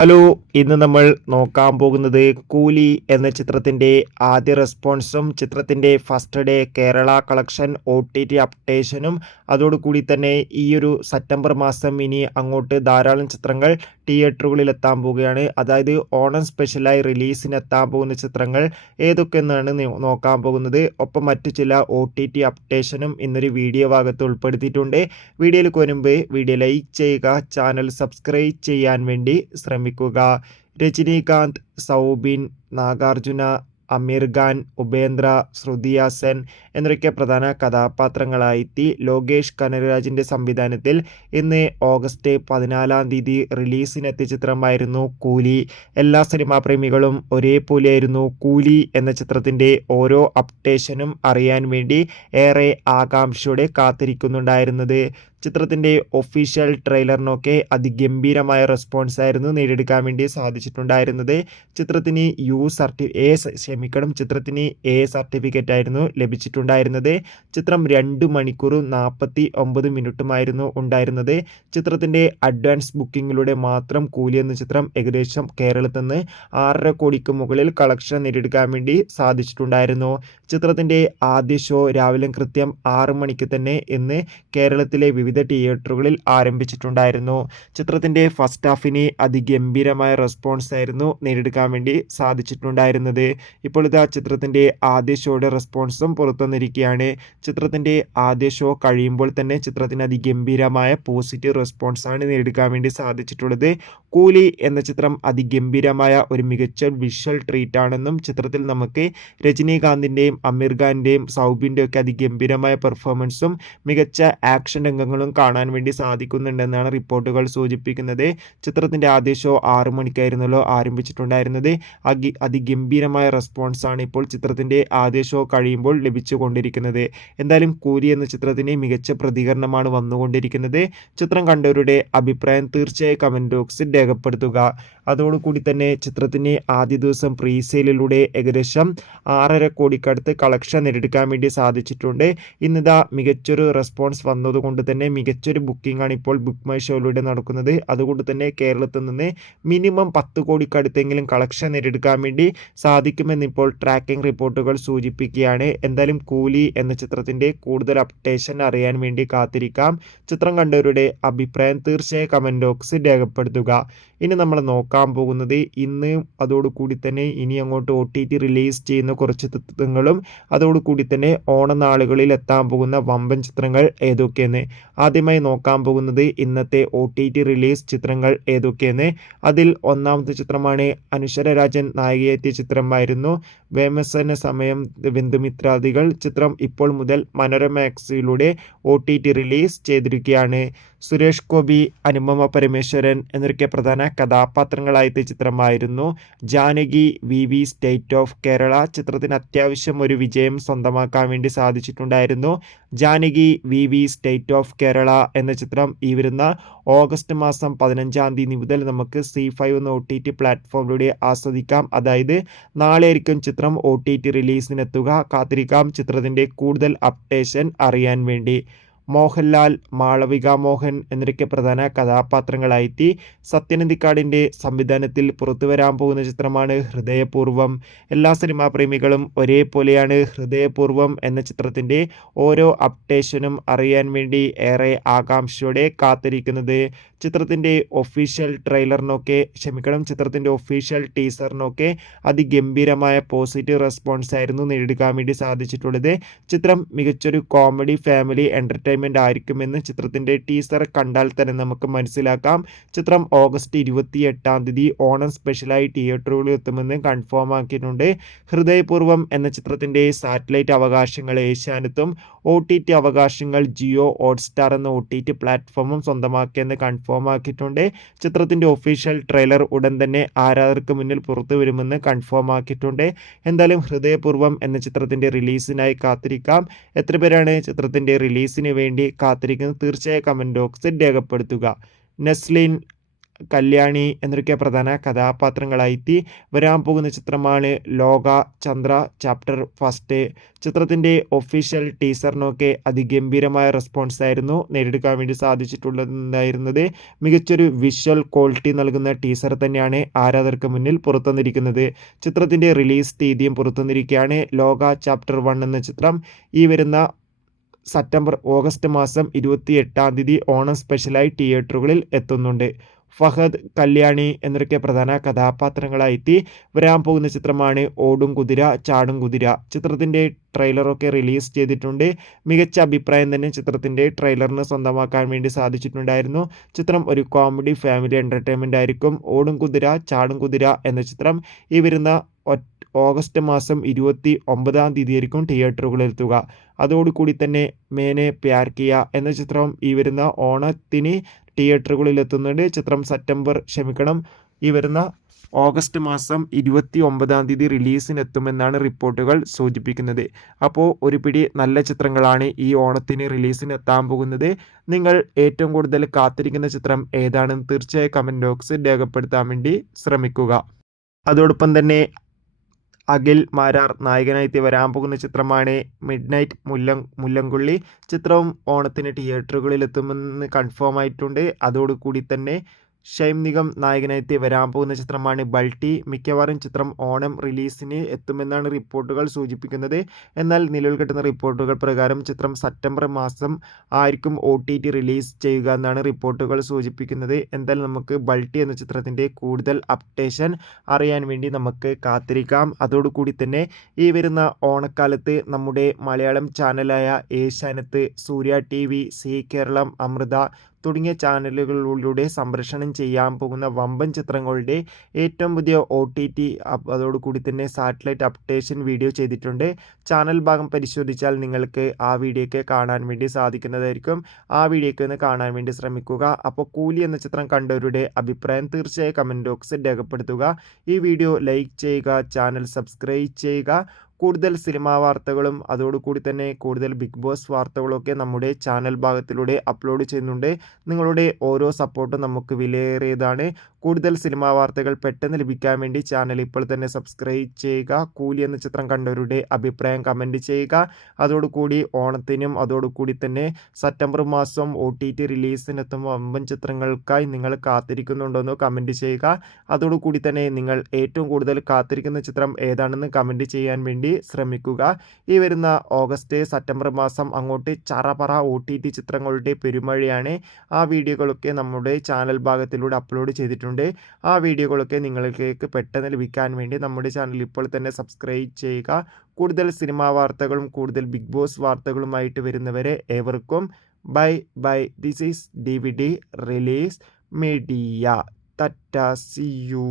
Hello, ഇന്ന് നമ്മൾ നോക്കാൻ പോകുന്നത് കൂലി എന്ന ചിത്രത്തിൻ്റെ ആദ്യ റെസ്പോൺസും ചിത്രത്തിൻ്റെ first day Kerala collection OTT അപ്ഡേഷനും അതോടുകൂടി തന്നെ ഈയൊരു സെപ്റ്റംബർ മാസം ഇനി അങ്ങോട്ട് ധാരാളം ചിത്രങ്ങൾ തിയേറ്ററുകളിൽ എത്താൻ പോവുകയാണ്. അതായത് ഓണം സ്പെഷ്യലായി റിലീസിന് എത്താൻ പോകുന്ന ചിത്രങ്ങൾ ഏതൊക്കെയെന്നാണ് നോക്കാൻ പോകുന്നത്. ഒപ്പം മറ്റു ചില OTT അപ്ഡേഷനും ഇന്നൊരു വീഡിയോ ഭാഗത്ത് ഉൾപ്പെടുത്തിയിട്ടുണ്ട്. വീഡിയോയിൽ മുൻപ് വീഡിയോ ലൈക്ക് ചെയ്യുക, ചാനൽ സബ്സ്ക്രൈബ് ചെയ്യാൻ വേണ്ടി ശ്രമിക്കുക. രജനീകാന്ത്, സൗബിൻ, നാഗാർജുന, അമീർ ഖാൻ, ഉപേന്ദ്ര, ശ്രുതി ഹാസൻ എന്നൊക്കെ പ്രധാന കഥാപാത്രങ്ങളായെത്തി ലോകേഷ് കനകരാജിൻ്റെ സംവിധാനത്തിൽ ഇന്ന് ഓഗസ്റ്റ് 14 റിലീസിനെത്തിയ ചിത്രമായിരുന്നു കൂലി. എല്ലാ സിനിമാ പ്രേമികളും ഒരേപോലെയായിരുന്നു കൂലി എന്ന ചിത്രത്തിൻ്റെ ഓരോ അപ്ഡേഷനും അറിയാൻ വേണ്ടി ഏറെ ആകാംക്ഷയോടെ കാത്തിരിക്കുന്നുണ്ടായിരുന്നത്. ചിത്രത്തിൻ്റെ ഒഫീഷ്യൽ ട്രെയിലറിനൊക്കെ അതിഗംഭീരമായ റെസ്പോൺസ് ആയിരുന്നു നേടിയെടുക്കാൻ വേണ്ടി സാധിച്ചിട്ടുണ്ടായിരുന്നത്. ചിത്രത്തിന് ചിത്രത്തിന് എ സർട്ടിഫിക്കറ്റ് ആയിരുന്നു ലഭിച്ചിട്ടുണ്ടായിരുന്നത്. ചിത്രം 2 മണിക്കൂറും 49 മിനിറ്റുമായിരുന്നു ഉണ്ടായിരുന്നത്. ചിത്രത്തിൻ്റെ അഡ്വാൻസ് ബുക്കിങ്ങിലൂടെ മാത്രം കൂലി എന്ന ചിത്രം ഏകദേശം കേരളത്തിൽ നിന്ന് 6.5 കോടിക്ക് മുകളിൽ കളക്ഷൻ നേടിയെടുക്കാൻ വേണ്ടി സാധിച്ചിട്ടുണ്ടായിരുന്നു. ചിത്രത്തിൻ്റെ ആദ്യ ഷോ രാവിലെ കൃത്യം 6 മണിക്ക് തന്നെ ഇന്ന് കേരളത്തിലെ വിവിധ തിയേറ്ററുകളിൽ ആരംഭിച്ചിട്ടുണ്ടായിരുന്നു. ചിത്രത്തിൻ്റെ ഫസ്റ്റ് ഹാഫിന് അതിഗംഭീരമായ റെസ്പോൺസ് ആയിരുന്നു നേടിയെടുക്കാൻ വേണ്ടി സാധിച്ചിട്ടുണ്ടായിരുന്നത്. ഇപ്പോൾ ഇതാ ചിത്രത്തിൻ്റെ ആദ്യ ഷോയുടെ റെസ്പോൺസും പുറത്തുവന്നിരിക്കുകയാണ്. ചിത്രത്തിൻ്റെ ആദ്യ ഷോ കഴിയുമ്പോൾ തന്നെ ചിത്രത്തിന് അതിഗംഭീരമായ പോസിറ്റീവ് റെസ്പോൺസാണ് നേടിയെടുക്കാൻ വേണ്ടി സാധിച്ചിട്ടുള്ളത്. കൂലി എന്ന ചിത്രം അതിഗംഭീരമായ ഒരു മികച്ച വിഷ്വൽ ട്രീറ്റ് ആണെന്നും ചിത്രത്തിൽ നമുക്ക് രജനീകാന്തിൻ്റെയും അമീർ ഖാൻ്റെയും സൗബിൻ്റെയും ഒക്കെ അതിഗംഭീരമായ പെർഫോമൻസും മികച്ച ആക്ഷൻ രംഗങ്ങളും കാണാൻ വേണ്ടി സാധിക്കുന്നുണ്ടെന്നാണ് റിപ്പോർട്ടുകൾ സൂചിപ്പിക്കുന്നത്. ചിത്രത്തിൻ്റെ ആദ്യ ഷോ 6 മണിക്കായിരുന്നല്ലോ ആരംഭിച്ചിട്ടുണ്ടായിരുന്നത്. അതിഗംഭീരമായ റെസ്പോൺസാണ് ഇപ്പോൾ ചിത്രത്തിൻ്റെ ആദ്യ ഷോ കഴിയുമ്പോൾ ലഭിച്ചുകൊണ്ടിരിക്കുന്നത്. എന്തായാലും കൂലി എന്ന ചിത്രത്തിന് മികച്ച പ്രതികരണമാണ് വന്നുകൊണ്ടിരിക്കുന്നത്. ചിത്രം കണ്ടവരുടെ അഭിപ്രായം തീർച്ചയായും കമൻറ്റ് ബോക്സിൽ രേഖപ്പെടുത്തുക. അതോടുകൂടി തന്നെ ചിത്രത്തിന് ആദ്യ ദിവസം പ്രീസെയിലിലൂടെ ഏകദേശം 6.5 കോടിക്കടുത്ത് കളക്ഷൻ നേടിയെടുക്കാൻ വേണ്ടി സാധിച്ചിട്ടുണ്ട്. ഇന്നിതാ മികച്ചൊരു റെസ്പോൺസ് വന്നതുകൊണ്ട് തന്നെ മികച്ചൊരു ബുക്കിംഗ് ആണ് ഇപ്പോൾ ബുക്ക് മൈ ഷോയിലൂടെ നടക്കുന്നത്. അതുകൊണ്ട് തന്നെ കേരളത്തിൽ നിന്ന് മിനിമം 10 കോടിക്കടുത്തെങ്കിലും കളക്ഷൻ നേടിയെടുക്കാൻ വേണ്ടി സാധിക്കുമെന്നിപ്പോൾ ട്രാക്കിംഗ് റിപ്പോർട്ടുകൾ സൂചിപ്പിക്കുകയാണ്. എന്തായാലും കൂലി എന്ന ചിത്രത്തിൻ്റെ കൂടുതൽ അപ്ഡേഷൻ അറിയാൻ വേണ്ടി കാത്തിരിക്കാം. ചിത്രം കണ്ടവരുടെ അഭിപ്രായം തീർച്ചയായും കമൻറ്റ് ബോക്സിൽ രേഖപ്പെടുത്തുക. ഇനി നമ്മൾ നോക്കാൻ പോകുന്നത് ഇന്ന് അതോടുകൂടി തന്നെ ഇനി അങ്ങോട്ട് OTT റിലീസ് ചെയ്യുന്ന കുറച്ച് ചിത്രങ്ങളും അതോടുകൂടി തന്നെ ഓണനാളുകളിൽ എത്താൻ പോകുന്ന വമ്പൻ ചിത്രങ്ങൾ ഏതൊക്കെയെന്ന്. ആദ്യമായി നോക്കാൻ പോകുന്നത് ഇന്നത്തെ OTT റിലീസ് ചിത്രങ്ങൾ ഏതൊക്കെയെന്ന്. അതിൽ ഒന്നാമത്തെ ചിത്രമാണ് അനുശ്വര രാജൻ നായികയെത്തിയ ചിത്രമായിരുന്നു വേമസന സമയം ബന്ധുമിത്രാദികൾ. ചിത്രം ഇപ്പോൾ മുതൽ മനോരമ മാക്സിലൂടെ OTT റിലീസ് ചെയ്തിരിക്കുകയാണ്. സുരേഷ് ഗോപി, അനുപമ പരമേശ്വരൻ എന്നൊക്കെ പ്രധാന കഥാപാത്രങ്ങളായെത്തിയ ചിത്രമായിരുന്നു Janaki VV state of Kerala. ചിത്രത്തിന് അത്യാവശ്യം ഒരു വിജയം സ്വന്തമാക്കാൻ വേണ്ടി സാധിച്ചിട്ടുണ്ടായിരുന്നു. Janaki VV state of Kerala എന്ന ചിത്രം ഈ വരുന്ന ഓഗസ്റ്റ് മാസം 15 മുതൽ നമുക്ക് C5 എന്ന OTT പ്ലാറ്റ്ഫോമിലൂടെ ആസ്വദിക്കാം. അതായത് നാളെ ആയിരിക്കും ചിത്രം OTT റിലീസിനെത്തുക. കാത്തിരിക്കാം ചിത്രത്തിൻ്റെ കൂടുതൽ അപ്ഡേഷൻ അറിയാൻ വേണ്ടി. മോഹൻലാൽ, മാളവിക മോഹൻ എന്നൊക്കെ പ്രധാന കഥാപാത്രങ്ങളായെത്തി സത്യനന്ദിക്കാടിൻ്റെ സംവിധാനത്തിൽ പുറത്തു വരാൻ പോകുന്ന ചിത്രമാണ് ഹൃദയപൂർവ്വം. എല്ലാ സിനിമാ പ്രേമികളും ഒരേപോലെയാണ് ഹൃദയപൂർവ്വം എന്ന ചിത്രത്തിൻ്റെ ഓരോ അപ്ഡേഷനും അറിയാൻ വേണ്ടി ഏറെ ആകാംക്ഷയോടെ കാത്തിരിക്കുന്നത്. ചിത്രത്തിൻ്റെ ഒഫീഷ്യൽ ചിത്രത്തിൻ്റെ ഒഫീഷ്യൽ ടീസറിനൊക്കെ അതിഗംഭീരമായ പോസിറ്റീവ് റെസ്പോൺസ് ആയിരുന്നു നേടിയെടുക്കാൻ വേണ്ടി സാധിച്ചിട്ടുള്ളത്. ചിത്രം മികച്ചൊരു കോമഡി ഫാമിലി എൻ്റർടൈൻമെൻറ്റ് ആയിരിക്കുമെന്ന് ചിത്രത്തിൻ്റെ ടീസർ കണ്ടാൽ തന്നെ നമുക്ക് മനസ്സിലാക്കാം. ചിത്രം ഓഗസ്റ്റ് 28 ഓണം സ്പെഷ്യലായി തിയേറ്ററുകളിൽ എത്തുമെന്ന് കൺഫേം ആക്കിയിട്ടുണ്ട്. ഹൃദയപൂർവ്വം എന്ന ചിത്രത്തിൻ്റെ സാറ്റലൈറ്റ് അവകാശങ്ങൾ ഏഷ്യാനെറ്റും OTT അവകാശങ്ങൾ ജിയോ ഹോട്ട്സ്റ്റാർ എന്ന OTT പ്ലാറ്റ്ഫോമും സ്വന്തമാക്കിയെന്ന് കൺഫേം ആക്കിയിട്ടുണ്ട്. ചിത്രത്തിൻ്റെ ഒഫീഷ്യൽ ട്രെയിലർ ഉടൻ തന്നെ ആരാധകർക്ക് മുന്നിൽ പുറത്തു വരുമെന്ന് കൺഫേം ആക്കിയിട്ടുണ്ട്. എന്തായാലും ഹൃദയപൂർവ്വം എന്ന ചിത്രത്തിൻ്റെ റിലീസിനായി കാത്തിരിക്കാം. എത്ര പേരാണ് ചിത്രത്തിൻ്റെ റിലീസിന് വേണ്ടി കാത്തിരിക്കുന്നത് തീർച്ചയായും കമൻറ്റ് ബോക്സിൽ രേഖപ്പെടുത്തുക. നസ്ലിൻ, കല്യാണി എന്നൊക്കെ പ്രധാന കഥാപാത്രങ്ങളായി വരാൻ പോകുന്ന ചിത്രമാണ് ലോക ചന്ദ്ര ചാപ്റ്റർ ഫസ്റ്റ്. ചിത്രത്തിൻ്റെ ഒഫീഷ്യൽ ടീസറിനൊക്കെ അതിഗംഭീരമായ റെസ്പോൺസ് ആയിരുന്നു നേടിയെടുക്കാൻ വേണ്ടി സാധിച്ചിട്ടുണ്ടായിരുന്നത്. മികച്ചൊരു വിഷ്വൽ ക്വാളിറ്റി നൽകുന്ന ടീസർ തന്നെയാണ് ആരാധകർക്ക് മുന്നിൽ പുറത്തുവന്നിരിക്കുന്നത്. ചിത്രത്തിൻ്റെ റിലീസ് തീയതിയും പുറത്തുവന്നിരിക്കുകയാണ്. ലോക ചാപ്റ്റർ 1 എന്ന ചിത്രം ഈ വരുന്ന ഓഗസ്റ്റ് മാസം 28 ഓണം സ്പെഷ്യലായി തിയേറ്ററുകളിൽ എത്തുന്നുണ്ട്. ഫഹദ്, കല്യാണി എന്നൊക്കെ പ്രധാന കഥാപാത്രങ്ങളായി വരാൻ പോകുന്ന ചിത്രമാണ് ഓടും കുതിര ചാടും കുതിര. ചിത്രത്തിൻ്റെ ട്രെയിലറൊക്കെ റിലീസ് ചെയ്തിട്ടുണ്ട്. മികച്ച അഭിപ്രായം തന്നെ ചിത്രത്തിൻ്റെ ട്രെയിലറിന് സ്വന്തമാക്കാൻ വേണ്ടി സാധിച്ചിട്ടുണ്ടായിരുന്നു. ചിത്രം ഒരു കോമഡി ഫാമിലി എൻ്റർടൈൻമെൻ്റ് ആയിരിക്കും. ഓടും കുതിര ചാടും കുതിര എന്ന ചിത്രം ഈ വരുന്ന ഓഗസ്റ്റ് മാസം 29 ആയിരിക്കും തിയേറ്ററുകളിൽ എത്തുക. അതോടുകൂടി തന്നെ മേനെ പ്യാർ കിയ എന്ന ചിത്രം ഈ വരുന്ന ഓണത്തിന് തിയേറ്ററുകളിൽ എത്തുന്നുണ്ട്. ചിത്രം ഈ വരുന്ന ഓഗസ്റ്റ് മാസം 29 റിലീസിനെത്തുമെന്നാണ് റിപ്പോർട്ടുകൾ സൂചിപ്പിക്കുന്നത്. അപ്പോൾ ഒരു പിടി നല്ല ചിത്രങ്ങളാണ് ഈ ഓണത്തിന് റിലീസിനെത്താൻ പോകുന്നത്. നിങ്ങൾ ഏറ്റവും കൂടുതൽ കാത്തിരിക്കുന്ന ചിത്രം ഏതാണെന്ന് തീർച്ചയായും കമൻറ്റ് ബോക്സിൽ രേഖപ്പെടുത്താൻ വേണ്ടി ശ്രമിക്കുക. അതോടൊപ്പം തന്നെ അഖിൽ മാരാർ നായകനായി വരാൻ പോകുന്ന ചിത്രമാണ് മിഡ്നൈറ്റ് മുല്ലംകൊള്ളി. ചിത്രവും ഓണത്തിന് തിയേറ്ററുകളിൽ എത്തുമെന്ന് കൺഫേം ആയിട്ടുണ്ട്. അതോടുകൂടി തന്നെ ഷൈം നിഗം നായകനായി വരാൻ പോകുന്ന ചിത്രമാണ് ബൾട്ടി. മിക്കവാറും ചിത്രം ഓണം റിലീസിന് എത്തുമെന്നാണ് റിപ്പോർട്ടുകൾ സൂചിപ്പിക്കുന്നത്. എന്നാൽ നിലവിൽ കിട്ടുന്ന റിപ്പോർട്ടുകൾ പ്രകാരം ചിത്രം സെപ്റ്റംബർ മാസം ആയിരിക്കും OTT റിലീസ് ചെയ്യുക എന്നാണ് റിപ്പോർട്ടുകൾ സൂചിപ്പിക്കുന്നത്. എന്തായാലും നമുക്ക് ബൾട്ടി എന്ന ചിത്രത്തിൻ്റെ കൂടുതൽ അപ്ഡേഷൻ അറിയാൻ വേണ്ടി നമുക്ക് കാത്തിരിക്കാം. അതോടുകൂടി തന്നെ ഈ വരുന്ന ഓണക്കാലത്ത് നമ്മുടെ മലയാളം ചാനലായ ഏഷ്യാനെറ്റ്, സൂര്യ TV, സി കേരളം, അമൃത തുടങ്ങിയ ചാനലുകളിലൂടെ സംപ്രേഷണം ചെയ്യാൻ പോകുന്ന വമ്പൻ ചിത്രങ്ങളുടെ ഏറ്റവും പുതിയ OTT അതോടുകൂടി തന്നെ സാറ്റലൈറ്റ് അപ്ഡേഷൻ വീഡിയോ ചെയ്തിട്ടുണ്ട്. ചാനൽ ഭാഗം പരിശോധിച്ചാൽ നിങ്ങൾക്ക് ആ വീഡിയോയ്ക്ക് കാണാൻ വേണ്ടി സാധിക്കുന്നതായിരിക്കും. ആ വീഡിയോയ്ക്ക് ഒന്ന് കാണാൻ വേണ്ടി ശ്രമിക്കുക. അപ്പോൾ കൂലി എന്ന ചിത്രം കണ്ടവരുടെ അഭിപ്രായം തീർച്ചയായും കമൻറ്റ് ബോക്സിൽ രേഖപ്പെടുത്തുക. ഈ വീഡിയോ ലൈക്ക് ചെയ്യുക, ചാനൽ സബ്സ്ക്രൈബ് ചെയ്യുക. കൂടുതൽ സിനിമാ വാർത്തകളും അതോടുകൂടി തന്നെ കൂടുതൽ ബിഗ് ബോസ് വാർത്തകളൊക്കെ നമ്മുടെ ചാനൽ ഭാഗത്തിലൂടെ അപ്ലോഡ് ചെയ്യുന്നുണ്ട്. നിങ്ങളുടെ ഓരോ സപ്പോർട്ടും നമുക്ക് വിലയേറിയതാണ്. കൂടുതൽ സിനിമാ വാർത്തകൾ പെട്ടെന്ന് ലഭിക്കാൻ വേണ്ടി ചാനൽ ഇപ്പോൾ തന്നെ സബ്സ്ക്രൈബ് ചെയ്യുക. കൂലി എന്ന ചിത്രം കണ്ടവരുടെ അഭിപ്രായം കമൻറ്റ് ചെയ്യുക. അതോടുകൂടി ഓണത്തിനും അതോടുകൂടി തന്നെ സെപ്റ്റംബർ മാസം OTT റിലീസിനെത്തുന്ന വമ്പൻ ചിത്രങ്ങൾക്കായി നിങ്ങൾ കാത്തിരിക്കുന്നുണ്ടോയെന്ന് കമൻറ്റ് ചെയ്യുക. അതോടുകൂടി തന്നെ നിങ്ങൾ ഏറ്റവും കൂടുതൽ കാത്തിരിക്കുന്ന ചിത്രം ഏതാണെന്ന് കമൻറ്റ് ചെയ്യാൻ വേണ്ടി ശ്രമിക്കുക. ഈ വരുന്ന സെപ്റ്റംബർ മാസം അങ്ങോട്ട് ചറപറ OTT ചിത്രങ്ങളുടെ പെരുമഴയാണ്. ആ വീഡിയോകളൊക്കെ നമ്മുടെ ചാനൽ ഭാഗത്തിലൂടെ അപ്ലോഡ് ചെയ്തിട്ടുണ്ട്. ആ വീഡിയോകളൊക്കെ നിങ്ങളിലേക്ക് പെട്ടെന്ന് ലഭിക്കാൻ വേണ്ടി നമ്മുടെ ചാനൽ ഇപ്പോൾ തന്നെ സബ്സ്ക്രൈബ് ചെയ്യുക. കൂടുതൽ സിനിമാ വാർത്തകളും കൂടുതൽ ബിഗ് ബോസ് വാർത്തകളുമായിട്ട് വരുന്നവരെ ഏവർക്കും bye. This is DVD release media. Tata, see U.